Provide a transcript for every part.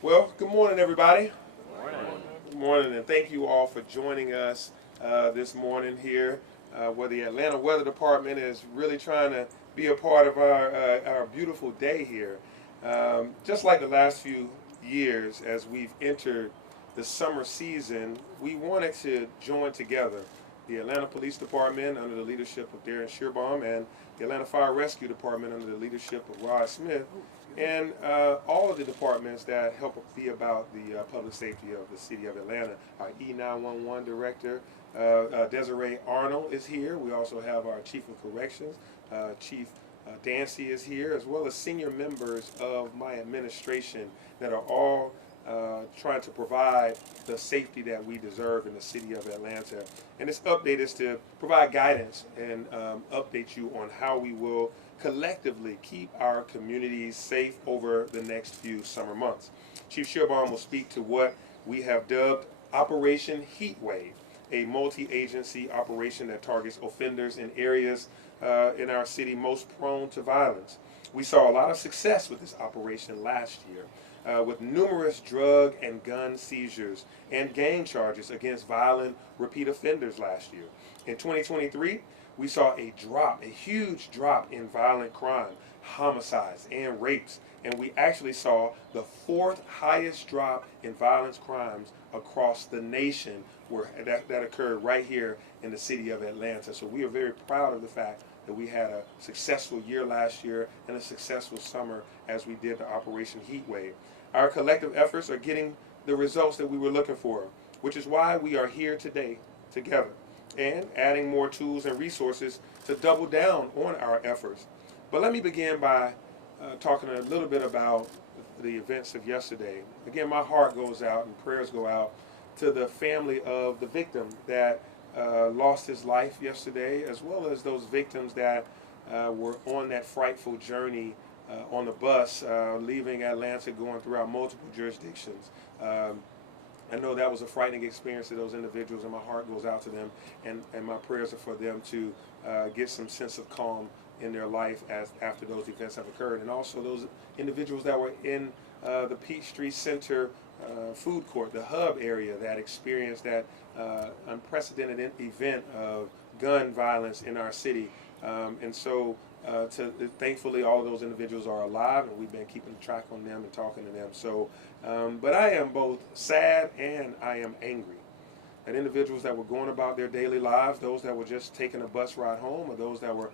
Well, good morning, everybody. Morning. Good morning, and thank you all for joining us this morning here, where the Atlanta Weather Department is really trying to be a part of our beautiful day here. Just like the last few years, as we've entered the summer season, we wanted to join together the Atlanta Police Department under the leadership of Darin Schierbaum and the Atlanta Fire Rescue Department under the leadership of Roderick Smith, and all of the departments that help be about the public safety of the city of Atlanta. Our E911 director, Desiree Arnold, is here. We also have our Chief of Corrections, Chief Dancy is here, as well as senior members of my administration that are all trying to provide the safety that we deserve in the city of Atlanta. And this update is to provide guidance and update you on how we will collectively keep our communities safe over the next few summer months. Chief Schierbaum will speak to what we have dubbed Operation Heatwave, a multi-agency operation that targets offenders in areas in our city most prone to violence. We saw a lot of success with this operation last year, with numerous drug and gun seizures and gang charges against violent repeat offenders last year. In 2023, we saw a huge drop in violent crime, homicides, and rapes. And we actually saw the fourth highest drop in violence crimes across the nation that occurred right here in the city of Atlanta. So we are very proud of the fact that we had a successful year last year and a successful summer as we did the Operation Heatwave. Our collective efforts are getting the results that we were looking for, which is why we are here today together and adding more tools and resources to double down on our efforts. But let me begin by talking a little bit about the events of yesterday. Again, my heart goes out and prayers go out to the family of the victim that lost his life yesterday, as well as those victims that were on that frightful journey on the bus leaving Atlanta, going throughout multiple jurisdictions. I know that was a frightening experience to those individuals, and my heart goes out to them, and my prayers are for them to get some sense of calm in their life after those events have occurred. And also those individuals that were in the Peachtree Center food court, the hub area, that experienced that unprecedented event of gun violence in our city. Thankfully, all of those individuals are alive, and we've been keeping track on them and talking to them. But I am both sad and I am angry at individuals that were going about their daily lives, those that were just taking a bus ride home, or those that were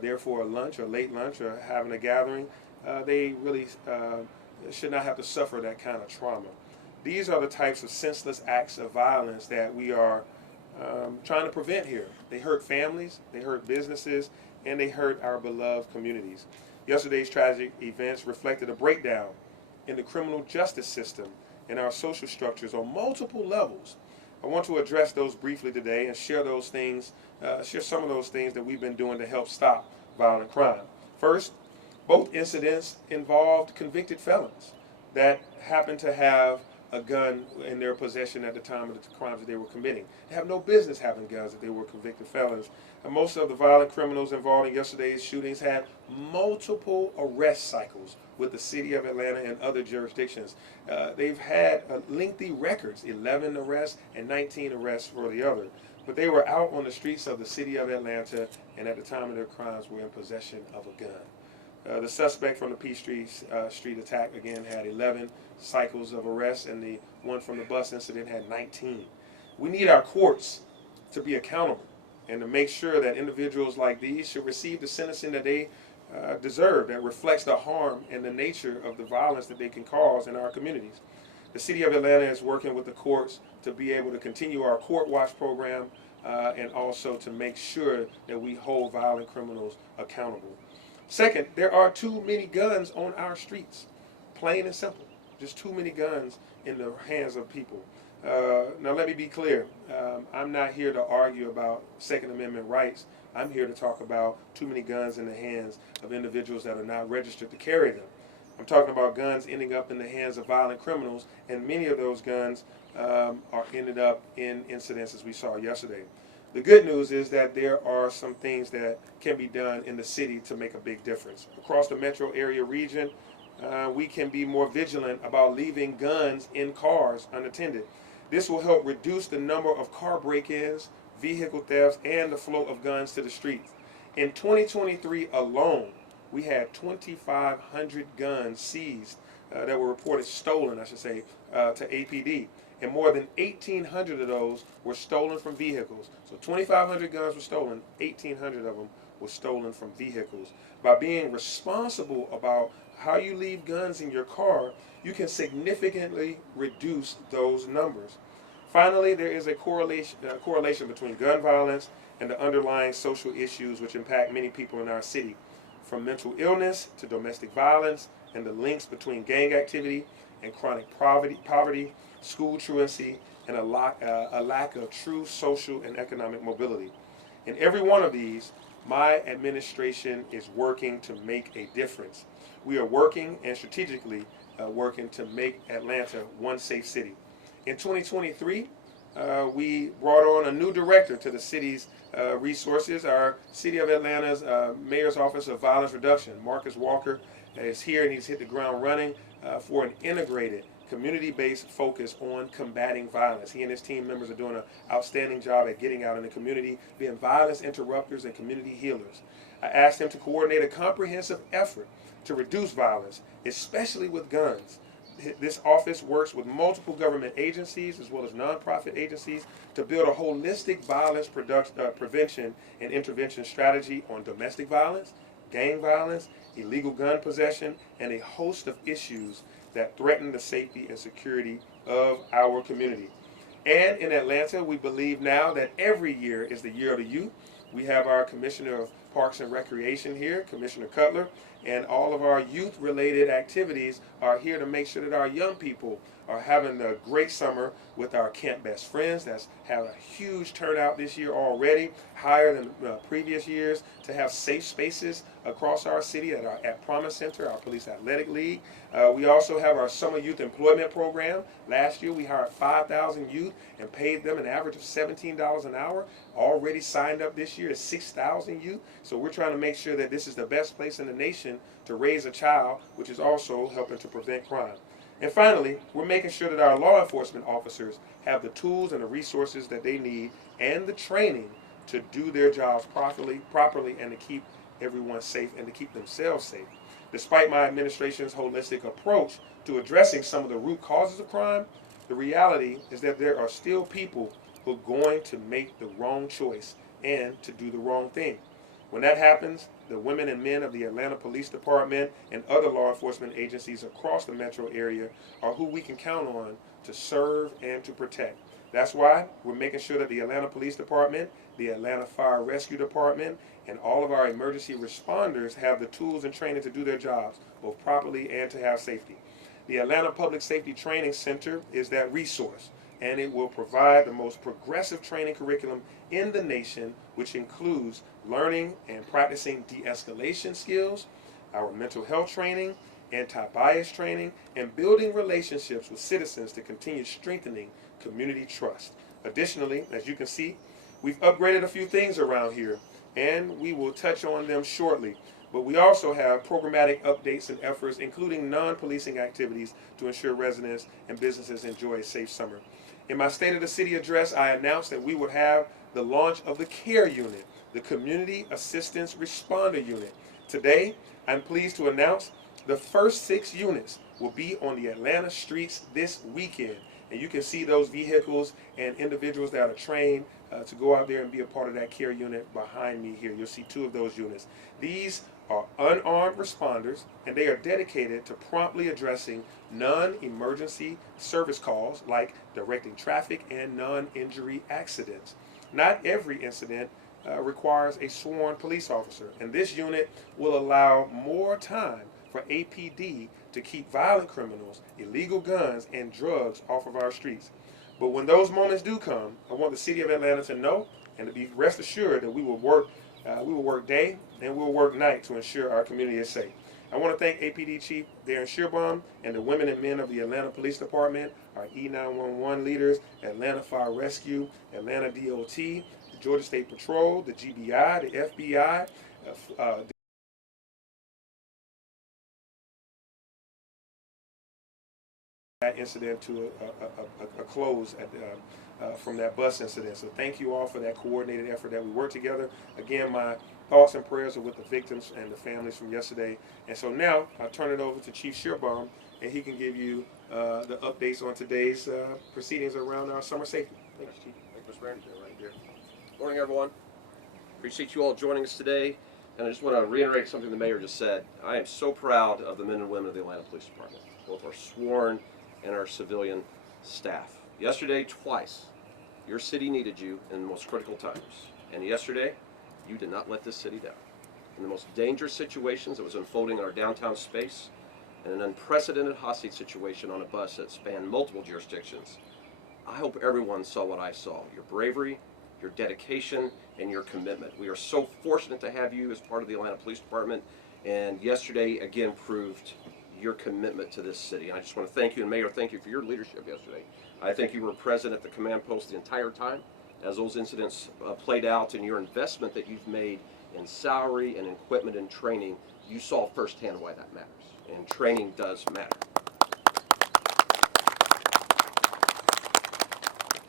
there for a lunch or late lunch or having a gathering. They really should not have to suffer that kind of trauma. These are the types of senseless acts of violence that we are trying to prevent here. They hurt families, they hurt businesses, and they hurt our beloved communities. Yesterday's tragic events reflected a breakdown in the criminal justice system and our social structures on multiple levels. I want to address those briefly today and share some of those things that we've been doing to help stop violent crime. First, both incidents involved convicted felons that happened to have a gun in their possession at the time of the crimes that they were committing. They have no business having guns if they were convicted felons. And most of the violent criminals involved in yesterday's shootings had multiple arrest cycles with the city of Atlanta and other jurisdictions. They've had lengthy records, 11 arrests and 19 arrests for the other. But they were out on the streets of the city of Atlanta, and at the time of their crimes were in possession of a gun. The suspect from the Peachtree Street attack, again, had 11 cycles of arrest, and the one from the bus incident had 19. We need our courts to be accountable and to make sure that individuals like these should receive the sentencing that they deserve, that reflects the harm and the nature of the violence that they can cause in our communities. The city of Atlanta is working with the courts to be able to continue our court watch program and also to make sure that we hold violent criminals accountable. Second, there are too many guns on our streets, plain and simple. Just too many guns in the hands of people. Now let me be clear. I'm not here to argue about Second Amendment rights. I'm here to talk about too many guns in the hands of individuals that are not registered to carry them. I'm talking about guns ending up in the hands of violent criminals, and many of those guns are ended up in incidents as we saw yesterday. The good news is that there are some things that can be done in the city to make a big difference. Across the metro area region, we can be more vigilant about leaving guns in cars unattended. This will help reduce the number of car break-ins, vehicle thefts, and the flow of guns to the streets. In 2023 alone, we had 2,500 guns seized that were reported stolen, I should say, to APD. And more than 1,800 of those were stolen from vehicles. So 2,500 guns were stolen, 1,800 of them were stolen from vehicles. By being responsible about how you leave guns in your car, you can significantly reduce those numbers. Finally, there is a correlation between gun violence and the underlying social issues which impact many people in our city, from mental illness to domestic violence, and the links between gang activity and chronic poverty, school truancy, and a lack of true social and economic mobility. In every one of these, my administration is working to make a difference. We are working and strategically working to make Atlanta one safe city. In 2023, we brought on a new director to the city's resources. Our City of Atlanta's Mayor's Office of Violence Reduction, Marcus Walker, is here, and he's hit the ground running for an integrated, community-based focus on combating violence. He and his team members are doing an outstanding job at getting out in the community, being violence interrupters and community healers. I asked him to coordinate a comprehensive effort to reduce violence, especially with guns. This office works with multiple government agencies as well as nonprofit agencies to build a holistic violence prevention and intervention strategy on domestic violence, gang violence, illegal gun possession, and a host of issues that threaten the safety and security of our community. And in Atlanta, we believe now that every year is the year of the youth. We have our Commissioner of Parks and Recreation here, Commissioner Cutler, and all of our youth-related activities are here to make sure that our young people are having a great summer with our Camp Best Friends. That's had a huge turnout this year already, higher than previous years, to have safe spaces across our city at Promise Center, our Police Athletic League. We also have our Summer Youth Employment Program. Last year we hired 5,000 youth and paid them an average of $17 an hour. Already signed up this year is 6,000 youth. So we're trying to make sure that this is the best place in the nation to raise a child, which is also helping to prevent crime. And finally, we're making sure that our law enforcement officers have the tools and the resources that they need and the training to do their jobs properly and to keep everyone safe and to keep themselves safe. Despite my administration's holistic approach to addressing some of the root causes of crime, the reality is that there are still people who are going to make the wrong choice and to do the wrong thing. When that happens, the women and men of the Atlanta Police Department and other law enforcement agencies across the metro area are who we can count on to serve and to protect. That's why we're making sure that the Atlanta Police Department, the Atlanta Fire Rescue Department, and all of our emergency responders have the tools and training to do their jobs, both properly and to have safety. The Atlanta Public Safety Training Center is that resource, and it will provide the most progressive training curriculum in the nation, which includes learning and practicing de-escalation skills, our mental health training, anti-bias training, and building relationships with citizens to continue strengthening community trust. Additionally, as you can see, we've upgraded a few things around here, and we will touch on them shortly. But we also have programmatic updates and efforts, including non-policing activities, to ensure residents and businesses enjoy a safe summer. In my State of the City address, I announced that we would have the launch of the CARE Unit, the Community Assistance Responder Unit. Today, I'm pleased to announce the first 6 units will be on the Atlanta streets this weekend. And you can see those vehicles and individuals that are trained to go out there and be a part of that CARE unit behind me here. You'll see 2 of those units. These are unarmed responders, and they are dedicated to promptly addressing non-emergency service calls like directing traffic and non-injury accidents. Not every incident requires a sworn police officer, and this unit will allow more time for APD to keep violent criminals, illegal guns, and drugs off of our streets. But when those moments do come, I want the City of Atlanta to know and to be rest assured that we will work day and we'll work night to ensure our community is safe. I want to thank APD Chief Darin Schierbaum and the women and men of the Atlanta Police Department, our E911 leaders, Atlanta Fire Rescue, Atlanta DOT, the Georgia State Patrol, the GBI, the FBI, that incident to a close from that bus incident. So thank you all for that coordinated effort that we worked together. Again, my thoughts and prayers are with the victims and the families from yesterday. And so now I'll turn it over to Chief Schierbaum, and he can give you the updates on today's proceedings around our summer safety. Thanks, Chief. Thank you, Mr. Manager. Right here. Morning, everyone. Appreciate you all joining us today. And I just want to reiterate something the mayor just said. I am so proud of the men and women of the Atlanta Police Department, both our sworn and our civilian staff. Yesterday, twice, your city needed you in the most critical times. And yesterday, you did not let this city down. In the most dangerous situations that was unfolding in our downtown space, and an unprecedented hostage situation on a bus that spanned multiple jurisdictions, I hope everyone saw what I saw. Your bravery, your dedication, and your commitment. We are so fortunate to have you as part of the Atlanta Police Department, and yesterday again proved your commitment to this city. And I just want to thank you, and Mayor, thank you for your leadership yesterday. I think you were present at the command post the entire time as those incidents played out, and your investment that you've made in salary and equipment and training, you saw firsthand why that matters. And training does matter.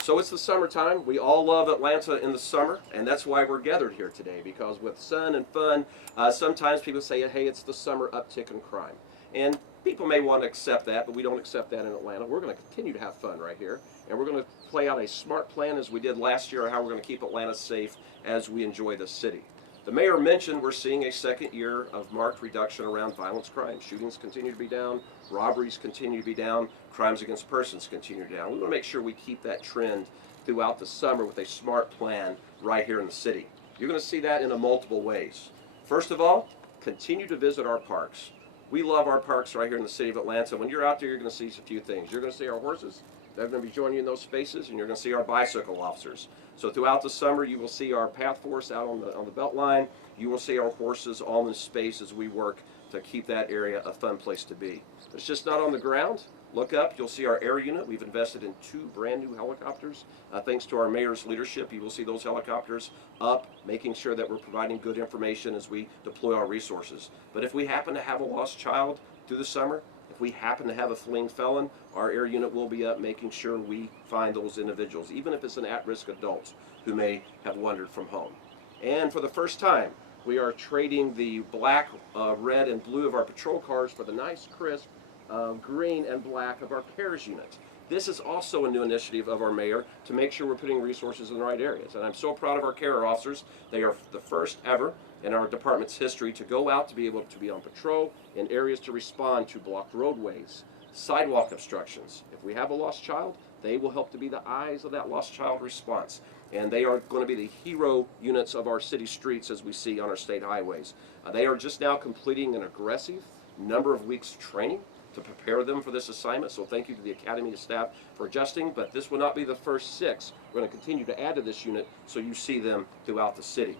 So it's the summertime. We all love Atlanta in the summer, and that's why we're gathered here today, because with sun and fun, sometimes people say, hey, it's the summer uptick in crime. And people may want to accept that, but we don't accept that in Atlanta. We're going to continue to have fun right here, and we're going to play out a smart plan as we did last year on how we're going to keep Atlanta safe as we enjoy the city. The mayor mentioned we're seeing a second year of marked reduction around violence crime. Shootings continue to be down, robberies continue to be down, crimes against persons continue to be down. We want to make sure we keep that trend throughout the summer with a smart plan right here in the city. You're going to see that in multiple ways. First of all, continue to visit our parks. We love our parks right here in the city of Atlanta. When you're out there, you're going to see a few things. You're going to see our horses. They're going to be joining you in those spaces, and you're going to see our bicycle officers. So throughout the summer, you will see our path force out on the belt line. You will see our horses all in space as we work to keep that area a fun place to be. It's just not on the ground. Look up, you'll see our air unit. We've invested in 2 brand new helicopters. Thanks to our mayor's leadership, you will see those helicopters up, making sure that we're providing good information as we deploy our resources. But if we happen to have a lost child through the summer, if we happen to have a fleeing felon, our air unit will be up making sure we find those individuals, even if it's an at-risk adult who may have wandered from home. And for the first time, we are trading the black, red, and blue of our patrol cars for the nice, crisp, green and black of our pairs unit. This is also a new initiative of our mayor to make sure we're putting resources in the right areas. And I'm so proud of our care officers. They are the first ever in our department's history to go out to be able to be on patrol in areas to respond to blocked roadways, sidewalk obstructions. If we have a lost child, they will help to be the eyes of that lost child response. And they are going to be the hero units of our city streets as we see on our state highways. They are just now completing an aggressive number of weeks of training to prepare them for this assignment. So thank you to the Academy staff for adjusting, but this will not be the first 6. We're going to continue to add to this unit so you see them throughout the city.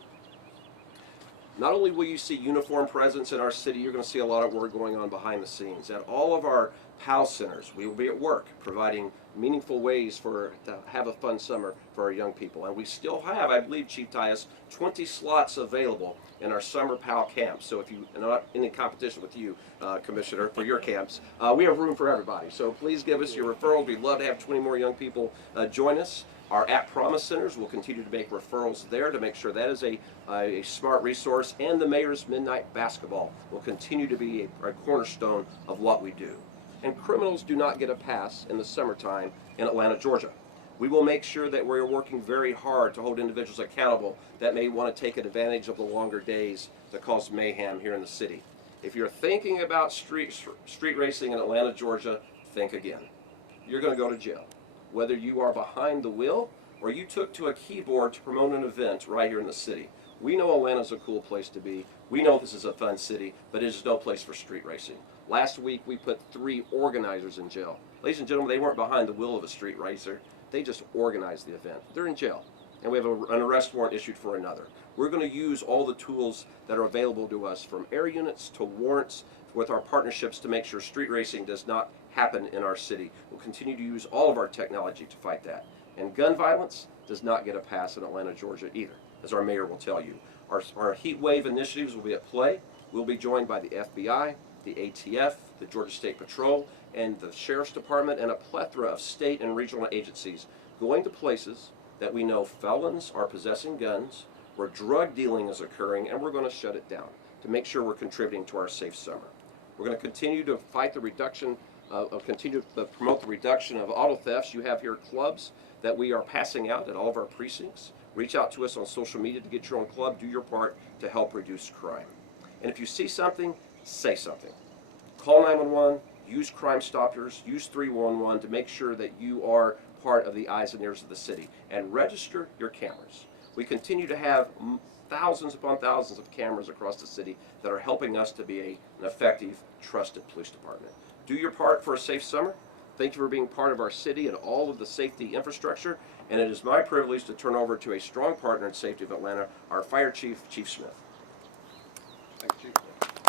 Not only will you see uniform presence in our city, you're going to see a lot of work going on behind the scenes. At all of our PAL centers, we will be at work providing meaningful ways to have a fun summer for our young people. And we still have, I believe, Chief Tyus, 20 slots available in our summer PAL camps. So if you are not in competition with you, Commissioner, for your camps, we have room for everybody. So please give us your referrals. We'd love to have 20 more young people join us. Our At Promise centers will continue to make referrals there to make sure that is a smart resource. And the Mayor's Midnight Basketball will continue to be a cornerstone of what we do. And criminals do not get a pass in the summertime in Atlanta, Georgia. We will make sure that we're working very hard to hold individuals accountable that may want to take advantage of the longer days to cause mayhem here in the city. If you're thinking about street racing in Atlanta, Georgia, think again. You're going to go to jail. Whether you are behind the wheel or you took to a keyboard to promote an event right here in the city. We know Atlanta's a cool place to be. We know this is a fun city, but it is no place for street racing. Last week we put 3 organizers in jail. Ladies and gentlemen, they weren't behind the wheel of a street racer. They just organized the event. They're in jail, and we have an arrest warrant issued for another. We're going to use all the tools that are available to us, from air units to warrants, with our partnerships to make sure street racing does not happen in our city. We'll continue to use all of our technology to fight that. And gun violence does not get a pass in Atlanta, Georgia either, as our mayor will tell you. Our heat wave initiatives will be at play. We'll be joined by the FBI, the ATF, the Georgia State Patrol, and the Sheriff's Department and a plethora of state and regional agencies going to places that we know felons are possessing guns, where drug dealing is occurring, and we're going to shut it down to make sure we're contributing to our safe summer. We're going to continue to fight the reduction continue to promote the reduction of auto thefts. You have here clubs that we are passing out at all of our precincts. Reach out to us on social media to get your own club. Do your part to help reduce crime. And if you see something, say something. Call 911, use Crime Stoppers, use 311 to make sure that you are part of the eyes and ears of the city. And register your cameras. We continue to have thousands upon thousands of cameras across the city that are helping us to be an effective, trusted police department. Do your part for a safe summer. Thank you for being part of our city and all of the safety infrastructure. And it is my privilege to turn over to a strong partner in safety of Atlanta, our Fire Chief, Chief Smith.